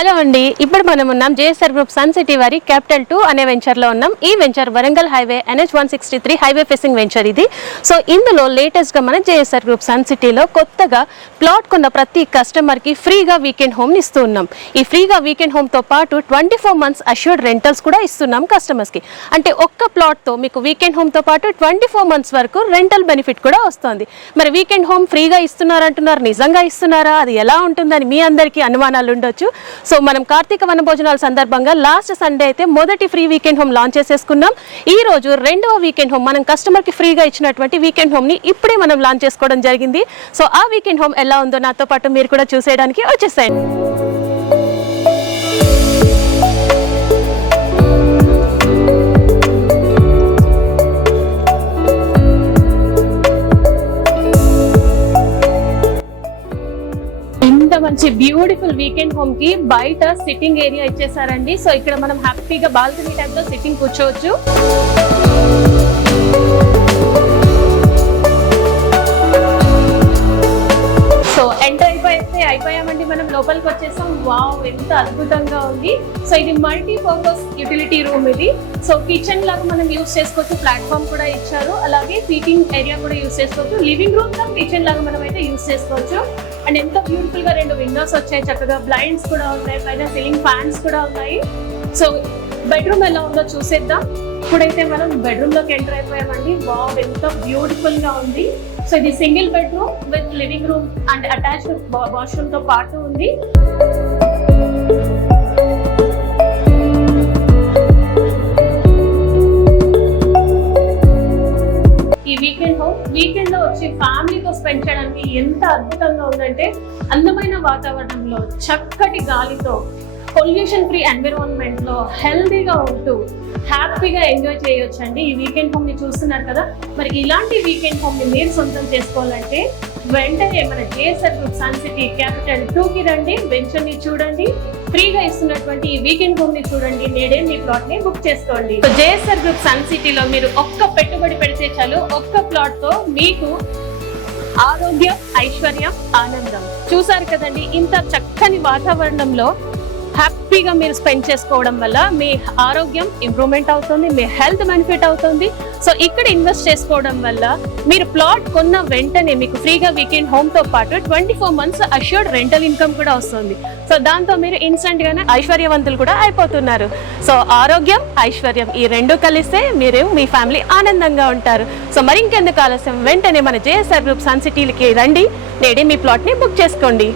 Hello అండి, ఇప్పుడు మనం ఉన్నాం జేఎస్ఆర్ గ్రూప్ సన్ సిటీ వారి క్యాపిటల్ 2 అనే వెంచర్లో ఉన్నాం. ఈ venture Warangal highway NH163 highway facing venture ఇది. సో ఇందులో లేటెస్ట్గా మన జేఎస్ఆర్ గ్రూప్ సన్ సిటీలో కొత్తగా ప్లాట్ కొన్న ప్రతి కస్టమర్కి ఫ్రీగా వీకెండ్ హోమ్ని ఇస్తూ ఉన్నాం. ఈ ఫ్రీగా వీకెండ్ హోమ్తో పాటు 24 months అష్యూర్డ్ రెంటల్స్ కూడా ఇస్తున్నాం కస్టమర్స్కి. అంటే ఒక్క ప్లాట్తో మీకు వీకెండ్ హోమ్తో పాటు 24 months వరకు రెంటల్ బెనిఫిట్ కూడా వస్తుంది. మరి వీకెండ్ హోమ్ ఫ్రీగా ఇస్తున్నారంటున్నారు, నిజంగా ఇస్తున్నారా, అది ఎలా ఉంటుందని మీ అందరికీ అనుమానాలు ఉండొచ్చు. సో మనం కార్తీక వన భోజనాల సందర్భంగా లాస్ట్ సండే అయితే మొదటి ఫ్రీ వీకెండ్ హోమ్ లాంచ్ చేసేసుకున్నాం. ఈ రోజు రెండవ వీకెండ్ హోమ్ మనం కస్టమర్కి ఫ్రీగా ఇచ్చినటువంటి వీకెండ్ హోమ్ని ఇప్పుడే మనం లాంచ్ చేసుకోవడం జరిగింది. సో ఆ వీకెండ్ హోమ్ ఎలా ఉందో నాతో పాటు మీరు కూడా చూసేయడానికి వచ్చేసేయండి. మంచి బ్యూటిఫుల్ వీకెండ్ హోమ్ కి బయట సిట్టింగ్ ఏరియా ఇచ్చేసారండి. సో ఇక్కడ మనం హ్యాపీగా బాల్కనీ టైప్ లో సిట్టింగ్ కూర్చోవచ్చు. సో ఎంటర్ అయిపోయామండి, మనం లోపలికి వచ్చేసాం. వావ్, ఎంత అద్భుతంగా ఉంది. సో ఇది మల్టీపర్పస్ యూటిలిటీ రూమ్ ఇది. సో కిచెన్ లాగా మనం యూజ్ చేసుకోవచ్చు, ప్లాట్ఫామ్ కూడా ఇచ్చారు. అలాగే సీటింగ్ ఏరియా కూడా యూజ్ చేసుకోవచ్చు. లివింగ్ రూమ్ గా కిచెన్ లాగా మనం అయితే యూజ్ చేసుకోవచ్చు. అండ్ ఎంత బ్యూటిఫుల్ గా 2 విండోస్ వచ్చాయి, చక్కగా బ్లైండ్స్ కూడా ఉన్నాయి, పైన సీలింగ్ ఫ్యాన్స్ కూడా ఉన్నాయి. సో బెడ్రూమ్ ఎలా ఉందో చూసేద్దాం. ఇప్పుడైతే మనం బెడ్రూమ్ లోకి ఎంటర్ అయిపోయామండి. వావ్, ఎంత బ్యూటిఫుల్ గా ఉంది. సో ఇది single bedroom with living room and attached washroom తో పాటు ఉంది. ఈ వీకెండ్ లో వచ్చి ఫ్యామిలీతో స్పెండ్ చేయడానికి ఎంత అద్భుతంగా ఉందంటే, అందమైన వాతావరణంలో చక్కటి గాలితో పొల్యూషన్ ఫ్రీ ఎన్విరాన్మెంట్ లో హెల్దీగా ఉంటూ హ్యాపీగా ఎంజాయ్ చేయొచ్చండి. ఈ వీకెండ్ హోమ్ ని చూస్తున్నారు కదా. మరి ఇలాంటి వీకెండ్ హోమ్ ని మీరు సొంతం చేసుకోవాలంటే వెంటనే మన JSR Group Sun City Capital 2 కి రండి, వెంచర్ ని చూడండి, ఫ్రీగా ఇస్తున్నటువంటి ఈ వీకెండ్ హోమ్ ని చూడండి, నేడే మీ ప్లాట్ ని బుక్ చేసుకోండి. జేఎస్ఆర్ గ్రూప్ సన్ సిటీలో మీరు ఒక్క పెట్టుబడి పెడితే చాలు, ఒక్క ప్లాట్ తో మీకు ఆరోగ్యం, ఐశ్వర్యం, ఆనందం. చూసారు కదండి, ఇంత చక్కని వాతావరణంలో హ్యాపీగా మీరు స్పెండ్ చేసుకోవడం వల్ల మీ ఆరోగ్యం ఇంప్రూవ్మెంట్ అవుతుంది, మీ హెల్త్ బెనిఫిట్ అవుతుంది. సో ఇక్కడ ఇన్వెస్ట్ చేసుకోవడం వల్ల మీరు ప్లాట్ కొన్న వెంటనే మీకు ఫ్రీగా వీకెండ్ హోమ్ తో పాటు 24 months అష్యూర్డ్ రెంటల్ ఇన్కమ్ కూడా వస్తుంది. సో దాంతో మీరు ఇన్స్టెంట్ గానే ఐశ్వర్యవంతులు కూడా అయిపోతున్నారు. సో ఆరోగ్యం, ఐశ్వర్యం ఈ రెండు కలిస్తే మీరు మీ ఫ్యామిలీ ఆనందంగా ఉంటారు. సో మరింకెందుకు ఆలస్యం, వెంటనే మన జేఎస్ఆర్ గ్రూప్ సన్ సిటీకి రండి, నేడే మీ ప్లాట్ ని బుక్ చేసుకోండి.